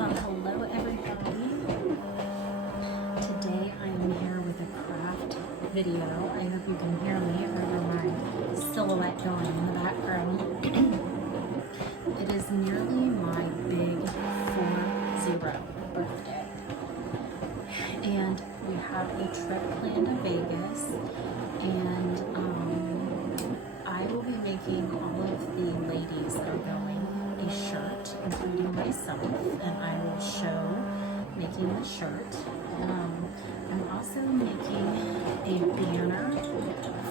Hello everybody. Today I am here with a craft video. I hope you can hear me over my silhouette going in the background. It is nearly my big 40 birthday. And we have a trip planned to Vegas, and I will be making all of the ladies that are going a shirt, including myself, and I will show making the shirt. I'm also making a banner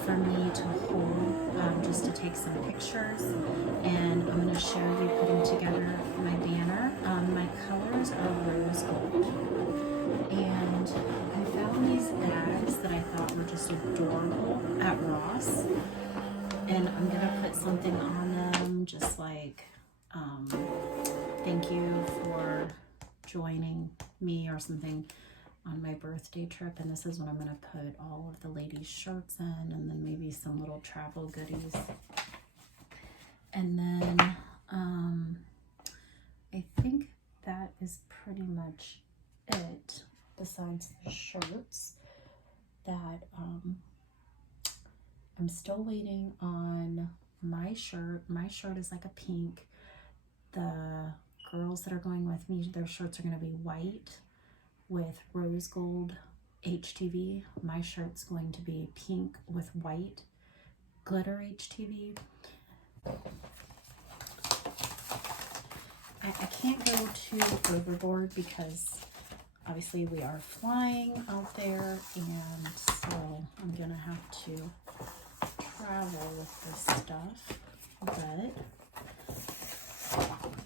for me to hold, just to take some pictures, and I'm going to show you putting together my banner. My colors are rose gold, and I found these bags that I thought were just adorable at Ross, and I'm going to put something on them just like thank you for joining me or something on my birthday trip. And this is what I'm going to put all of the ladies' shirts in, and then maybe some little travel goodies. And then I think that is pretty much it, besides the shirts that I'm still waiting on my shirt. My shirt is like a pink. The girls that are going with me, their shirts are going to be white with rose gold HTV. My shirt's going to be pink with white glitter HTV. I can't go too overboard because obviously we are flying out there, and so I'm going to have to travel with this stuff. But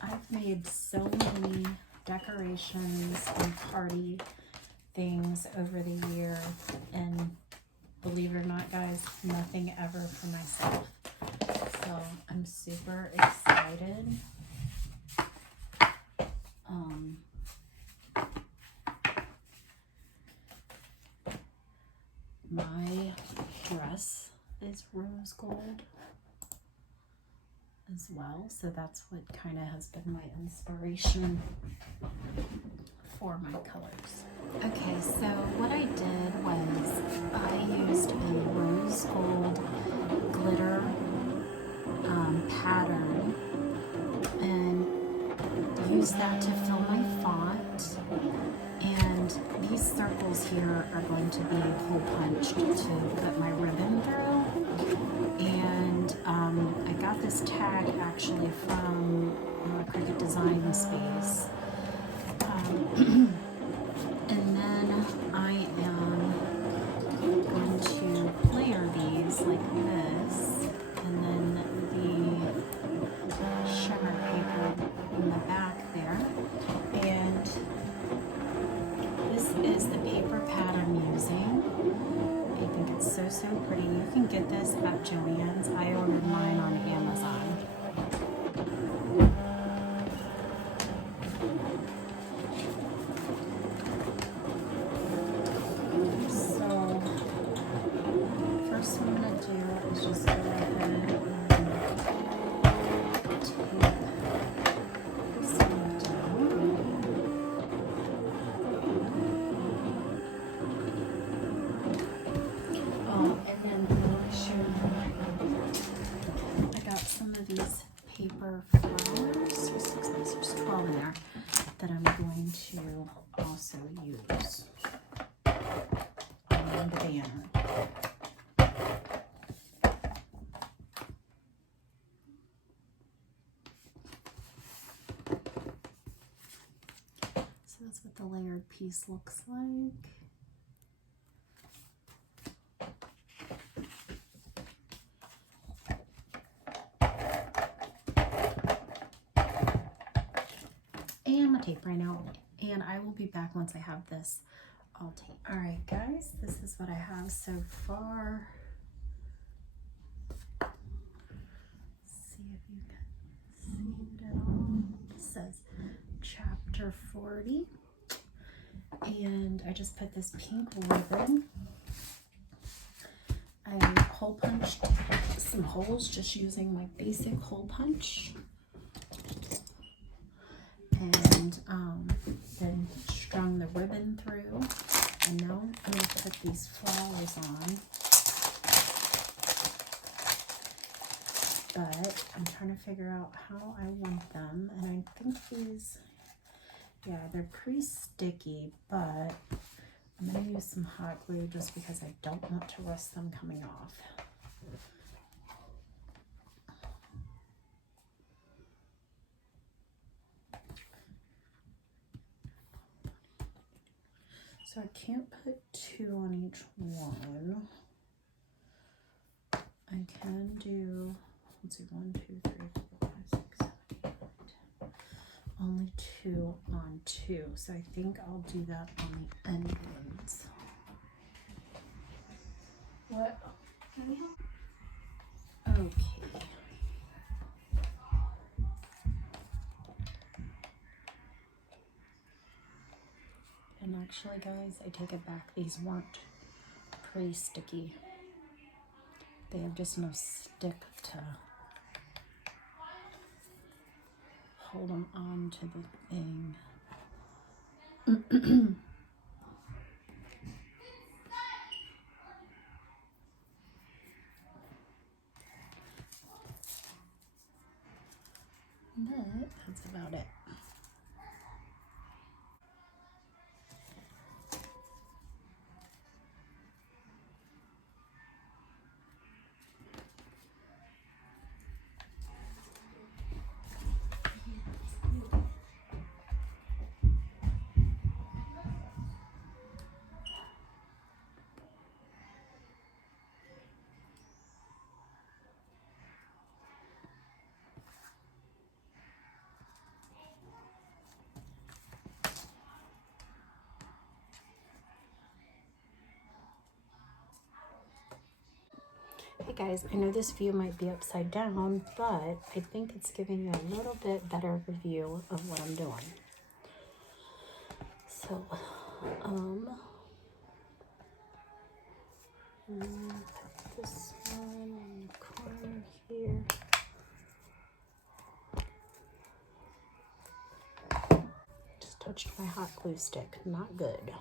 I've made so many decorations and party things over the year, and believe it or not, guys, nothing ever for myself. So I'm super excited. My dress is rose gold as well, so that's what kind of has been my inspiration for my colors. Okay, so what I did was I used a rose gold glitter pattern and used that to fill my font, and these circles here are going to be hole punched to put my ribbon through. And I got this tag actually from Cricut Design Space. And then I am going to layer these like this, and then the shimmer paper in the back there. And this is the paper pad I'm using. I think it's so pretty. You can get this at Joann's. I ordered mine on Amazon. So first what I'm going to do is just go ahead and tape this one down. And then I'm going to show you, I got some of these paper flowers, there's 12 in there, that I'm going to also use on the banner. So that's what the layered piece looks like. And my tape right now, and I will be back once I have this all taped. All right, guys, this is what I have so far. See if you can see it at all. It says chapter 40, and I just put this pink ribbon. I hole punched some holes just using my basic hole punch. And and then strung the ribbon through. And now I'm going to put these flowers on. But I'm trying to figure out how I want them. And I think these, yeah, they're pretty sticky, but I'm going to use some hot glue just because I don't want to rust them coming off. So I can't put 2 on each one. I can do, let's see, 1, 2, 3, 4, 5, 6, 7, 8. Only 2 on 2. So I think I'll do that on the end ones. What? Can we help? Okay. And actually, guys, I take it back. These weren't pretty sticky. They have just no stick to hold them on to the thing. But that's about it. Hey guys, I know this view might be upside down, but I think it's giving you a little bit better of a view of what I'm doing. So, put this one in the corner here. Just touched my hot glue stick, not good.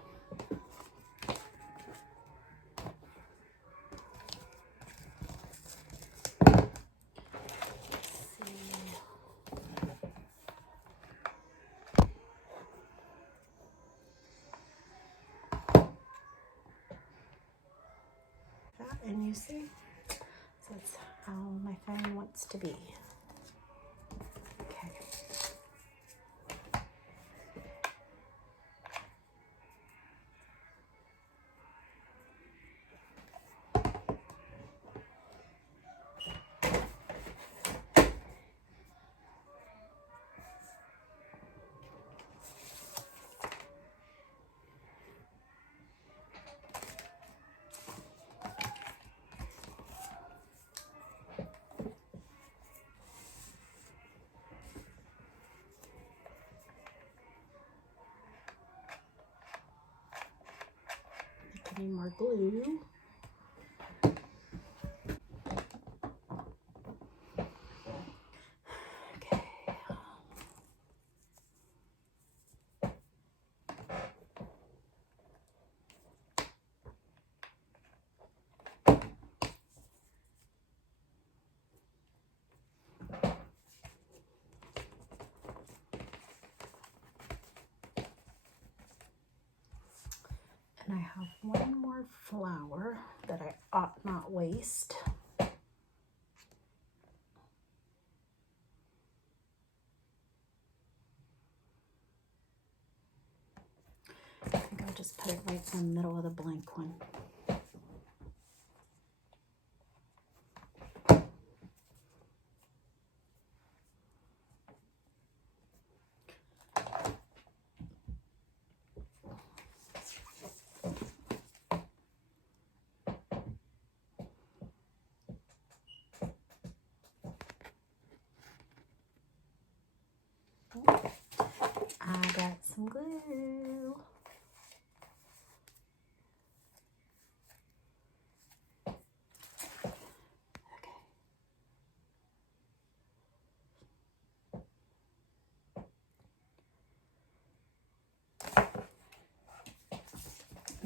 And you see, so that's how my fan wants to be. Okay. Any more glue. Okay. And I have one more flower that I ought not waste. I think I'll just put it right in the middle of the blank one. I got some glue.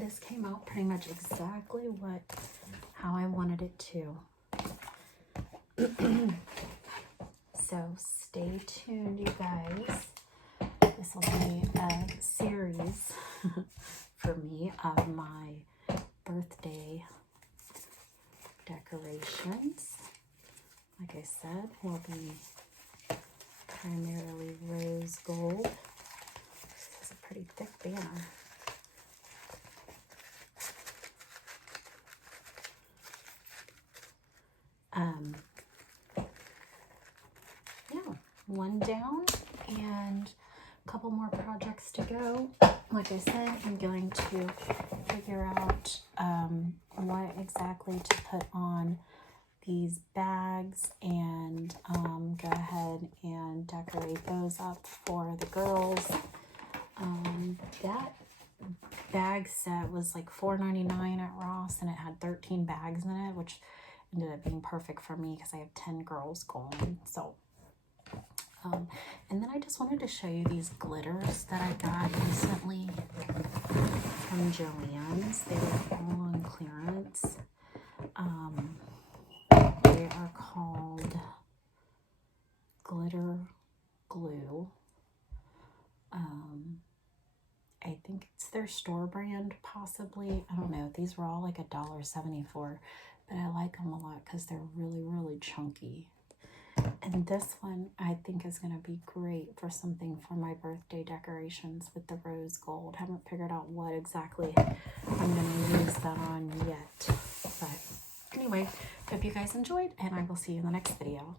this came out pretty much exactly how I wanted it to. So stay tuned, you guys. This will be a series for me of my birthday decorations. Like I said, will be primarily rose gold. This is a pretty thick banner. Yeah, one down and a couple more projects to go. Like I said, I'm going to figure out what exactly to put on these bags and go ahead and decorate those up for the girls. That bag set was like $4.99 at Ross, and it had 13 bags in it, which ended up being perfect for me because I have 10 girls going. So and then I just wanted to show you these glitters that I got recently from Joann's. They were all on clearance. They are called Glitter Glue. I think it's their store brand, possibly. I don't know. These were all like $1.74, but I like them a lot because they're really, really chunky. And this one I think is going to be great for something for my birthday decorations with the rose gold. Haven't figured out what exactly I'm going to use that on yet. But anyway, hope you guys enjoyed, and I will see you in the next video.